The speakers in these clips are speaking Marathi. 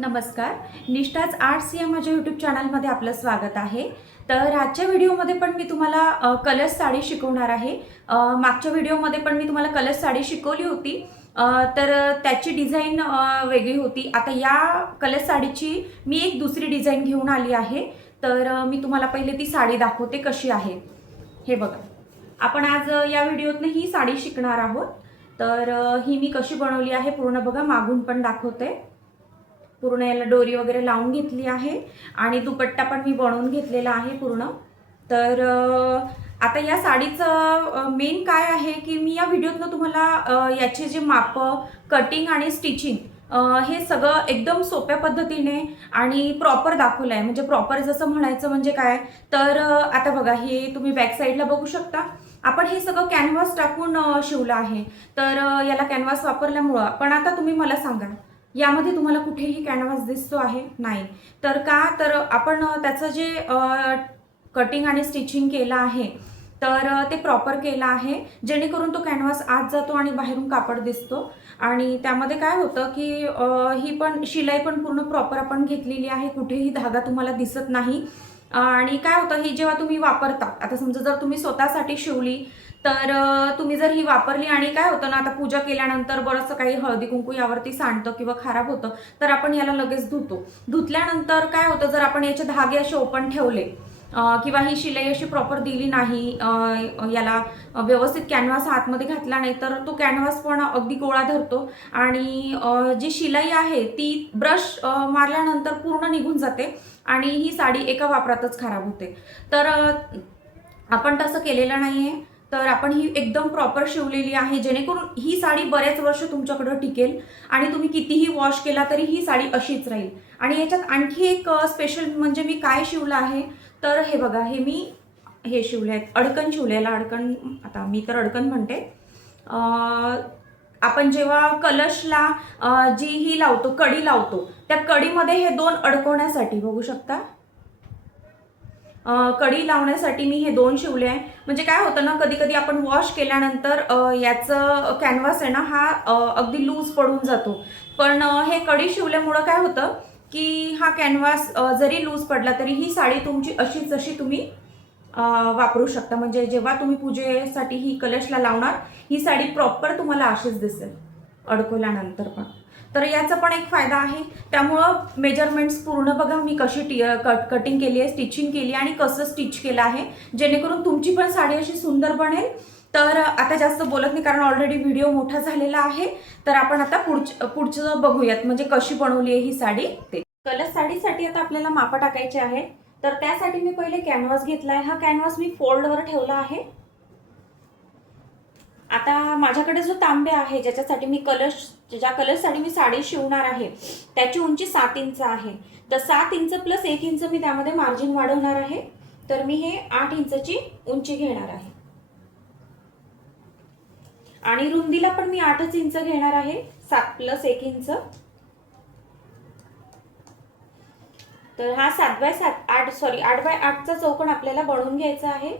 नमस्कार. निष्ठाच आर्ट्स या माझ्या यूट्यूब चॅनलमध्ये आपलं स्वागत आहे. तर आजच्या व्हिडिओमध्ये पण मी तुम्हाला कलर्स साडी शिकवणार आहे. मागच्या व्हिडिओमध्ये पण मी तुम्हाला कलर्स साडी शिकवली होती. तर त्याची डिझाईन वेगळी होती. आता या कलर्स साडीची मी एक दुसरी डिझाईन घेऊन आली आहे. तर मी तुम्हाला पहिले ती साडी दाखवते कशी आहे. हे बघा. आपण आज या व्हिडिओतनं ही साडी शिकणार आहोत. तर ही मी कशी बनवली आहे पूर्ण बघा. मागून पण दाखवते. पूर्ण याला डोरी वगैरे लावून घेतली आहे आणि दुपट्टा पण मी बनवून घेतलेला आहे पूर्ण. तर आता या साडीचं मेन काय आहे की मी या व्हिडिओतनं तुम्हाला याचे जे मापं कटिंग आणि स्टिचिंग हे सगळं एकदम सोप्या पद्धतीने आणि प्रॉपर दाखवलं आहे म्हणजे प्रॉपर जसं म्हणायचं म्हणजे काय? तर आता बघा हे तुम्ही बॅक साईडला बघू शकता. आपण हे सगळं कॅनव्हास टाकून शिवलं आहे. तर याला कॅनव्हास वापरल्यामुळं पण आता तुम्ही मला सांगा. यामध्ये तुम्हाला कुठेही कॅनव्हास दिसतो आहे? नाही. तर का? तर आपण त्याचं जे कटिंग आणि स्टिचिंग केलं आहे तर ते प्रॉपर केलं आहे. जेणेकरून तो कॅनव्हास आत जातो आणि बाहेरून कापड दिसतो. आणि त्यामध्ये काय होतं की ही पण शिलाई पण पूर्ण प्रॉपर आपण घेतलेली आहे. कुठेही धागा तुम्हाला दिसत नाही. आणि काय होतं ही जेव्हा तुम्ही वापरता आता समजा जर तुम्ही स्वतःसाठी शिवली तर तुम्ही जर ही वापरली आणि काय होतं ना आता पूजा केल्यानंतर बरंचसं काही हळदी कुंकू यावरती सांडतं किंवा खराब होतं तर आपण याला लगेच धुतो. धुतल्यानंतर काय होतं जर आपण याचे धागे असे ओपन ठेवले किंवा ही शिलाई अशी प्रॉपर दिली नाही याला व्यवस्थित कॅनव्हास आतमध्ये घातला नाही तर तो कॅनव्हास पण अगदी गोळा धरतो. आणि जी शिलाई आहे ती ब्रश मारल्यानंतर पूर्ण निघून जाते आणि ही साडी एका वापरातच खराब होते. तर आपण तसं केलेलं नाही आहे तर आपण ही एकदम प्रॉपर शिवलेली आहे जेणेकरून ही साडी बरेच वर्ष तुमच्याकडं टिकेल आणि तुम्ही कितीही वॉश केला तरी ही साडी अशीच राहील. आणि याच्यात आणखी एक स्पेशल म्हणजे मी काय शिवलं आहे? तर हे बघा हे मी हे शिवले आहेत अडकण शिवलेला अडकण आता मी तर अडकण म्हणते. आपण जेव्हा कलशला जी ही लावतो कडी लावतो त्या कडीमध्ये हे दोन अडकवण्यासाठी बघू शकता? कडी लावण्यासाठी मी हे दोन शिवले आहे. म्हणजे काय होतं ना कधी कधी आपण वॉश केल्यानंतर याचं कॅनव्हास आहे ना हा अगदी लूज पडून जातो. पण हे कडी शिवल्यामुळं काय होतं की हा कॅनव्हास जरी लूज पडला तरी ही साडी तुमची अशीच जशी तुम्ही वापरू शकता. म्हणजे जेव्हा तुम्ही पूजेसाठी ही कलशला लावणार ही साडी प्रॉपर तुम्हाला अशीच दिसेल अडकवल्यानंतर पण. तर याचा पण एक फायदा आहे. त्यामुळं मेजरमेंट्स पूर्ण बघा मी कशी टी कट कटिंग केली आहे स्टिचिंग केली आणि कसं स्टिच केलं आहे. जेणेकरून तुमची पण साडी अशी सुंदर बनेल. तर आता जास्त बोलत नाही कारण ऑलरेडी व्हिडिओ मोठा झालेला आहे. तर आपण आता पुढच पुढचं बघूयात म्हणजे कशी बनवली आहे ही साडी. ते कलर साडीसाठी आता आपल्याला मापं टाकायचे आहे. तर त्यासाठी मी पहिले कॅनव्हास घेतला आहे हा कॅनव्हास मी फोल्डवर ठेवला आहे. आता माझ्याकडे जो तांबे आहे ज्याच्यासाठी मी कलर ज्या कलरसाठी मी साडी शिवणार आहे त्याची उंची सात इंच आहे. तर सात इंच प्लस एक इंच मी त्यामध्ये मार्जिन वाढवणार आहे. तर मी हे आठ इंचची उंची घेणार आहे. आणि रुंदीला पण मी आठच इंच घेणार आहे. सात प्लस एक इंच. तर हा सात बाय सात आठ सॉरी आठ बाय आठचा चौकण आपल्याला बनवून घ्यायचा आहे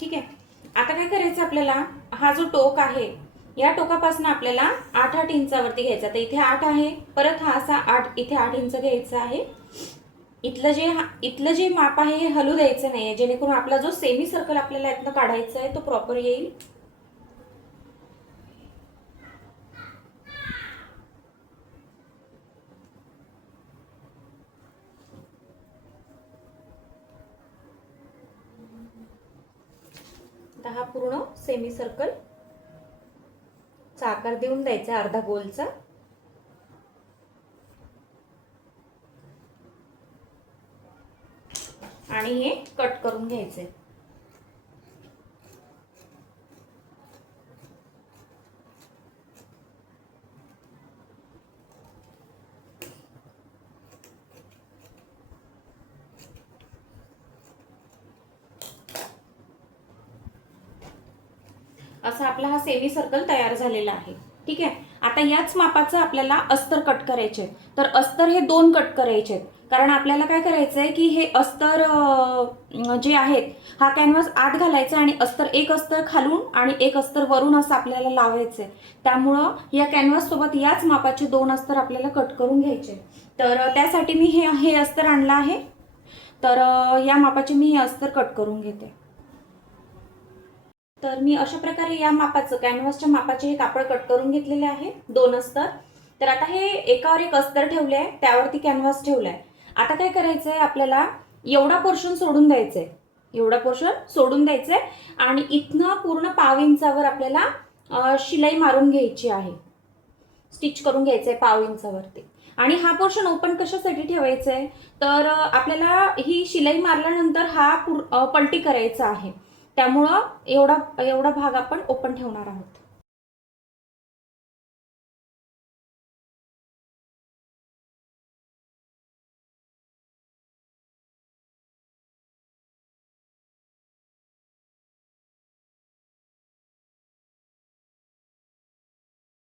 ठीक आहे आता काय करायचं आपल्याला? हा जो टोक आहे या टोकापासून आपल्याला आठ आठ इंचावरती घ्यायचा. तर इथे आठ आहे परत हा असा आठ इथे आठ इंच घ्यायचा आहे. इथलं जे हा- इथलं जे माप आहे हे हलू द्यायचं नाही जेणेकरून आपला जो सेमी सर्कल आपल्याला यातनं काढायचा आहे तो प्रॉपर येईल. आता हा पूर्ण सेमी सर्कल चा आकार देऊन द्यायचा अर्धा गोलचा आणि हे कट करून घ्यायचे. असा आपला हा सेमी सर्कल तयार झालेला आहे. ठीक आहे? आता याच मापाचं आपल्याला अस्तर कट करायचे तर अस्तर हे दोन कट करायचे आहेत कारण आपल्याला काय करायचं आहे की हे अस्तर जे आहेत हा कॅनव्हास आत घालायचा आणि अस्तर एक अस्तर खालून आणि एक अस्तर वरून असं आपल्याला लावायचं आहे त्यामुळं या कॅनव्हाससोबत याच मापाचे दोन अस्तर आपल्याला कट करून घ्यायचे तर त्यासाठी मी हे हे अस्तर आणलं आहे. तर या मापाचे मी हे अस्तर कट करून घेते. तर मी अशा प्रकारे या मापाचं कॅनव्हासच्या मापाचे हे कापड कट करून घेतलेले आहे. दोन अस्तर तर आता हे एकावर एक अस्तर ठेवले आहे त्यावरती कॅनव्हास ठेवला आहे. आता काय करायचं आहे आपल्याला? एवढा पोर्शन सोडून द्यायचं आहे एवढा पोर्शन सोडून द्यायचं आहे आणि इथनं पूर्ण पाव इंचावर आपल्याला शिलाई मारून घ्यायची आहे. स्टिच करून घ्यायचं आहे पाव इंचावरती. आणि हा पोर्शन ओपन कशासाठी ठेवायचा आहे तर आपल्याला ही शिलाई मारल्यानंतर हा पुर पलटी करायचा आहे. त्यामुळं एवढा एवढा भाग आपण ओपन ठेवणार आहोत.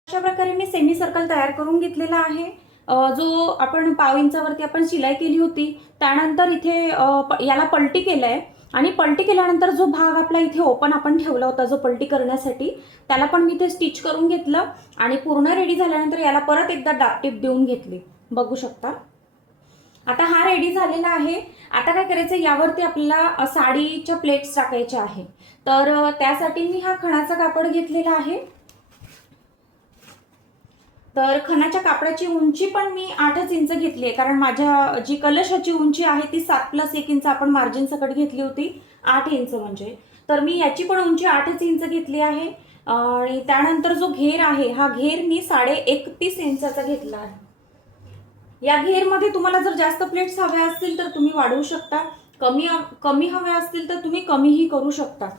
अशा प्रकारे मी सेमी सर्कल तयार करून घेतलेला आहे. जो आपण पाव इंचावरती आपण शिलाई केली होती त्यानंतर इथे याला पलटी केलं आहे आणि पलटी केल्यानंतर जो भाग आपला इथे ओपन आपण ठेवला होता जो पलटी करण्यासाठी त्याला पण मी ते स्टिच करून घेतलं आणि पूर्ण रेडी झाल्यानंतर याला परत एकदा डापटीप देऊन घेतली. बघू शकता. आता हा रेडी झालेला आहे. आता काय करायचं यावरती आपल्याला साडीच्या प्लेट्स टाकायच्या आहे तर त्यासाठी मी हा खणाचा कापड घेतलेला आहे. तर खणाच्या कापडाची उंची पण मी आठच इंच घेतली आहे. कारण माझ्या जी कलशाची उंची आहे ती सात प्लस एक इंच आपण मार्जिन सकट घेतली होती. आठ इंच म्हणजे. तर मी याची पण उंची आठच इंच घेतली आहे. आणि त्यानंतर जो घेर आहे हा घेर मी साडे एकतीस इंचाचा घेतला आहे. या घेरमध्ये तुम्हाला जर जास्त प्लेट्स हव्या असतील तर तुम्ही वाढवू शकता. कमी कमी हव्या असतील तर तुम्ही कमीही करू शकता.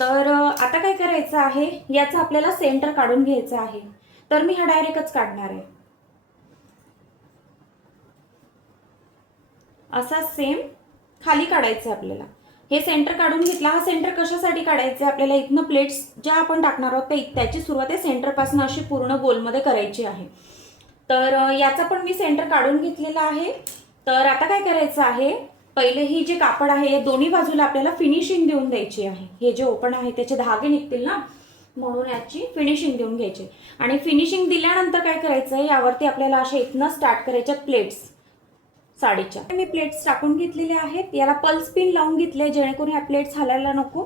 तर आता काय करायचं आहे? याचं आपल्याला सेंटर काढून घ्यायचं आहे. तर मी हा डायरेक्टच काढणार आहे. असा सेम खाली काढायचं आहे आपल्याला. हे सेंटर काढून घेतला हा सेंटर कशासाठी काढायचं आहे आपल्याला? इथनं प्लेट्स ज्या आपण टाकणार आहोत त्या त्याची सुरुवात आहे सेंटरपासून अशी पूर्ण गोलमध्ये करायची आहे. तर याचा पण मी सेंटर काढून घेतलेला आहे. तर आता काय करायचं आहे? पहिले ही जे कापड आहे या दोन्ही बाजूला आपल्याला फिनिशिंग देऊन द्यायची आहे. हे जे ओपन आहे त्याचे धागे निघतील ना? म्हणून याची फिनिशिंग देऊन घ्यायची. आणि फिनिशिंग दिल्यानंतर काय करायचं आहे यावरती आपल्याला अशा इथनं स्टार्ट करायच्या प्लेट्स साडीच्या. मी प्लेट्स टाकून घेतलेल्या आहेत. याला पल्स पिन लावून घेतले जेणेकरून ह्या प्लेट्स हलायला नको.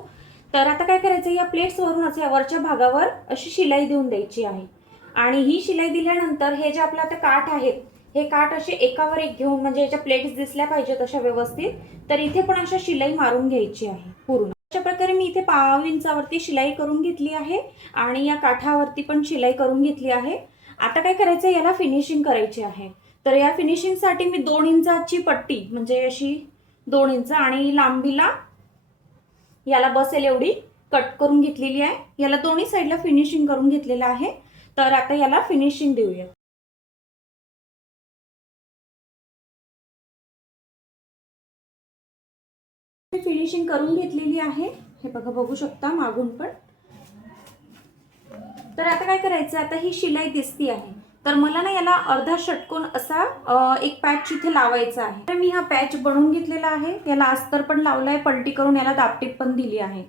तर आता काय करायचं या प्लेट्सवरूनच या वरच्या भागावर अशी शिलाई देऊन द्यायची आहे. आणि ही शिलाई दिल्यानंतर हे जे आपलं आता काठ आहेत हे काठ असे एकावर एक घेऊन म्हणजे याच्या प्लेट्स दिसल्या पाहिजेत अशा व्यवस्थित तर इथे पण अशा शिलाई मारून घ्यायची आहे पूर्ण. अशा प्रकारे मी इथे पाव इंचावरती शिलाई करून घेतली आहे आणि या काठावरती पण शिलाई करून घेतली आहे. आता काय करायचं याला फिनिशिंग करायची आहे. तर या फिनिशिंगसाठी मी दोन इंचाची पट्टी म्हणजे अशी दोन इंच आणि लांबीला याला बसेल एवढी कट करून घेतलेली आहे. याला दोन्ही साईडला फिनिशिंग करून घेतलेलं आहे. तर आता याला फिनिशिंग देऊया. फिनिशिंग करून घेतलेली आहे. हे बघा बघू शकता मागून पण. तर आता काय करायचं? आता ही शिलाई दिसती आहे. तर मला ना याला अर्धा षटकोन असा एक पॅच इथे लावायचा आहे. तर मी हा पॅच बनवून घेतलेला आहे. याला अस्तर पण लावलाय पलटी करून याला दापटीप पण दिली आहे.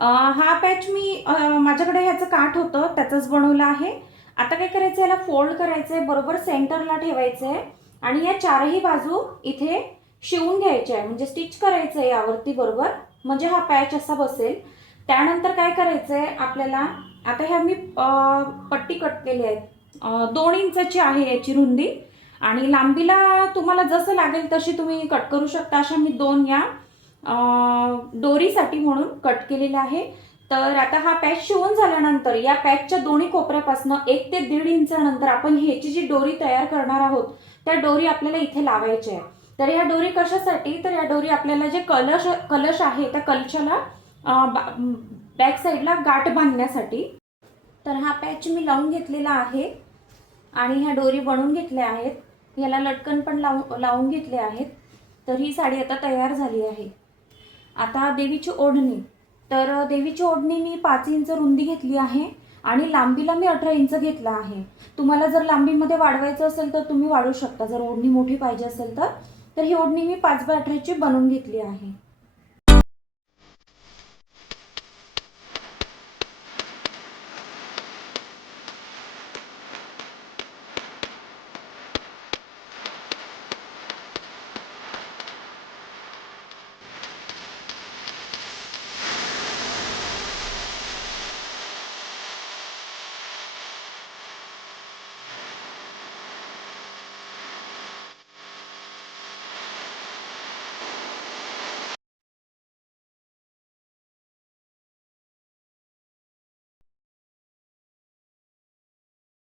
हा पॅच मी माझ्याकडे ह्याचं काठ होतं त्याचंच बनवलं आहे. आता काय करायचं? याला फोल्ड करायचं आहे बरोबर सेंटरला ठेवायचं आहे आणि या चारही बाजू इथे शिवून घ्यायचे आहे. म्हणजे स्टिच करायचं आहे यावरती बरोबर. म्हणजे हा पॅच असा बसेल. त्यानंतर काय करायचं आहे आपल्याला? आता ह्या मी पट्टी कट केली आहे दोन इंचाची आहे याची रुंदी. आणि लांबीला तुम्हाला जसं लागेल तशी तुम्ही कट करू शकता. अशा मी दोन या दोरीसाठी म्हणून कट केलेला आहे. तर आता हा पॅच शिवून झाल्यानंतर या पॅचच्या दोन्ही कोपऱ्यापासून एक ते दीड इंचानंतर आपण ह्याची जी डोरी तयार करणार आहोत त्या डोरी आपल्याला इथे लावायची आहे तर या डोरी कशासाठी? तर या डोरी आपल्याला जे कलश कलश आहे त्या कलशाला बॅक साईडला गाठ बांधण्यासाठी. तर हा पॅच मी लावून घेतलेला आहे आणि ह्या डोरी बनवून घेतल्या आहेत. याला लटकन पण लावून लावून घेतले आहेत. तर ही साडी आता तयार झाली आहे. आता देवीची ओढणी. तर देवीची ओढणी मी पाच इंच रुंदी घेतली आहे आणि लांबीला मी अठरा इंच घेतला आहे. तुम्हाला जर लांबीमध्ये वाढवायचं असेल तर तुम्ही वाढवू शकता. जर ओढणी मोठी पाहिजे असेल तर. तर ही ओढणी मी पाच बाय अठराची बनवून घेतली आहे.